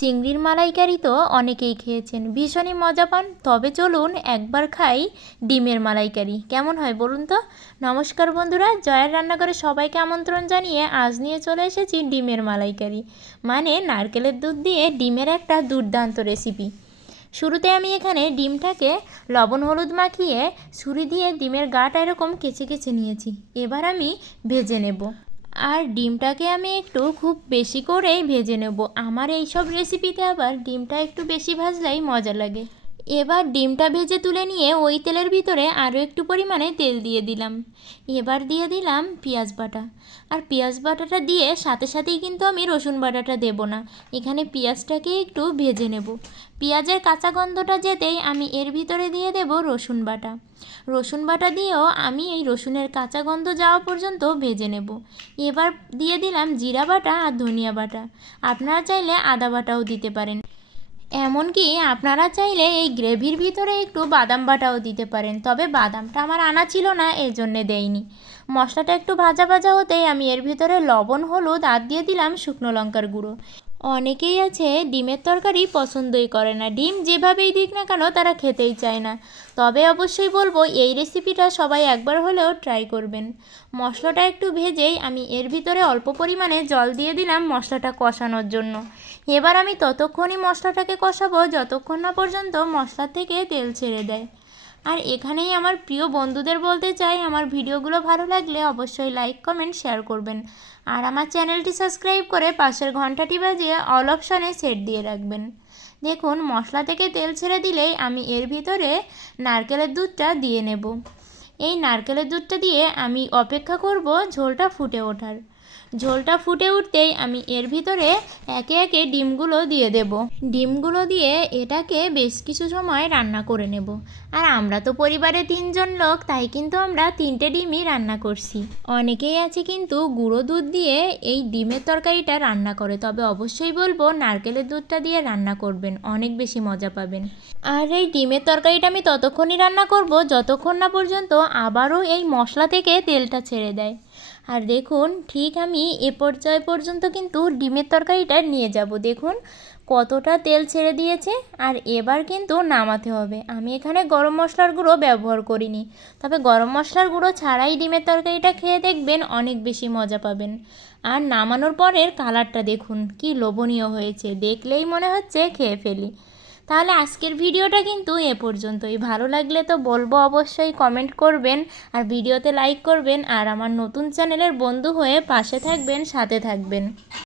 চিংড়ির মালাইকারি তো অনেকেই খেয়েছেন। ভীষণই মজা পান। তবে চলুন একবার খাই ডিমের মালাইকারি। কেমন হয় বলুন তো? নমস্কার বন্ধুরা, জয়ের রান্নাঘরে সবাইকে আমন্ত্রণ জানিয়ে আজ নিয়ে চলে এসেছি ডিমের মালাইকারি। মানে নারকেলের দুধ দিয়ে ডিমের একটা দুর্দান্ত রেসিপি। শুরুতে আমি এখানে ডিমটাকে লবণ হলুদ মাখিয়ে ছুরি দিয়ে ডিমের গাটা এরকম কেচে কেচে নিয়েছি। এবার আমি ভেজে নেব। আর ডিমটাকে আমি একটু খুব বেশি করেই ভেজে নেব। আমার এই সব রেসিপিতে আবার ডিমটা একটু বেশি ভাজলেই মজা লাগে। এবার ডিমটা ভেজে তুলে নিয়ে ওই তেলের ভিতরে আরও একটু পরিমাণে তেল দিয়ে দিলাম। এবার দিয়ে দিলাম পেঁয়াজ বাটা। আর পেঁয়াজ বাটাটা দিয়ে সাথে সাথেই কিন্তু আমি রসুন বাটাটা দেব না। এখানে পেঁয়াজটাকে একটু ভেজে নেব। পেঁয়াজের কাঁচা গন্ধটা যেতেই আমি এর ভিতরে দিয়ে দেব রসুন বাটা। রসুন বাটা দিয়েও আমি এই রসুনের কাঁচা গন্ধ যাওয়া পর্যন্ত ভেজে নেব। এবার দিয়ে দিলাম জিরা বাটা আর ধনিয়া বাটা। আপনারা চাইলে আদা বাটাও দিতে পারেন। এমনকি আপনারা চাইলে এই গ্রেভির ভিতরে একটু বাদাম বাটাও দিতে পারেন, তবে বাদামটা আমার আনা ছিল না এই জন্যে দেয়নি মশলাটা একটু ভাজা ভাজা হতেই আমি এর ভিতরে লবণ, হলুদ আর দিয়ে দিলাম শুকনো লঙ্কার গুঁড়ো। অনেকেই আছে, ডিমের তরকারি পছন্দই করে না। ডিম যেভাবেই দিক না কেন, তারা খেতেই চায় না। তবে অবশ্যই বলব, এই রেসিপিটা সবাই একবার হলেও ট্রাই করবেন। মশলাটা একটু ভেজেই আমি এর ভিতরে অল্প পরিমাণে জল দিয়ে দিলাম মশলাটা কষানোর জন্য। এবার আমি ততক্ষণই মশলাটাকে কষাবো, যতক্ষণ না পর্যন্ত মশলা থেকে তেল ছেড়ে দেয়। আর এখানেই আমার প্রিয় বন্ধুদের বলতে চাই, আমার ভিডিওগুলো ভালো লাগলে অবশ্যই লাইক কমেন্ট শেয়ার করবেন। আর আমার চ্যানেলটি সাবস্ক্রাইব করে পাশের ঘন্টাটি বাজিয়ে অল অপশানে সেট দিয়ে রাখবেন। দেখুন, মশলা থেকে তেল ছেড়ে দিলেই আমি এর ভিতরে নারকেলের দুধটা দিয়ে নেব। এই নারকেলের দুধটা দিয়ে আমি অপেক্ষা করব ঝোলটা ফুটে ওঠার। ঝোলটা ফুটে উঠতেই আমি এর ভিতরে একে একে ডিমগুলো দিয়ে দেব। ডিমগুলো দিয়ে এটাকে বেশ কিছু সময় রান্না করে নেব। আর আমরা তো পরিবারে তিনজন লোক, তাই কিন্তু আমরা তিনটে ডিমই রান্না করছি। অনেকেই আছে কিন্তু গুঁড়ো দুধ দিয়ে এই ডিমের তরকারিটা রান্না করে, তবে অবশ্যই বলব নারকেলের দুধটা দিয়ে রান্না করবেন, অনেক বেশি মজা পাবেন। আর এই ডিমের তরকারিটা আমি ততক্ষণই রান্না করব, যতক্ষণ না পর্যন্ত আবারও এই মশলা থেকে তেলটা ছেড়ে দেয়। আর দেখুন, ঠিক আমি এ পর্যায় পর্যন্ত কিন্তু ডিমের তরকারিটা নিয়ে যাব। দেখুন, কতটা তেল ছেড়ে দিয়েছে আর এবার কিন্তু নামাতে হবে। আমি এখানে গরম মশলার গুঁড়ো ব্যবহার করিনি। তবে গরম মশলার গুঁড়ো ছাড়াই ডিমের তরকারিটা খেয়ে দেখবেন অনেক বেশি মজা পাবেন। আর নামানোর পরের কালারটা দেখুন, কি লোভনীয় হয়েছে। দেখলেই মনে হচ্ছে খেয়ে ফেলি। তাহলে আজকের ভিডিওটা কিন্তু এ পর্যন্তই। ভালো লাগলে তো বলব অবশ্যই কমেন্ট করবেন, আর ভিডিওতে লাইক করবেন, আর আমার নতুন চ্যানেলের বন্ধু হয়ে পাশে থাকবেন, সাথে থাকবেন।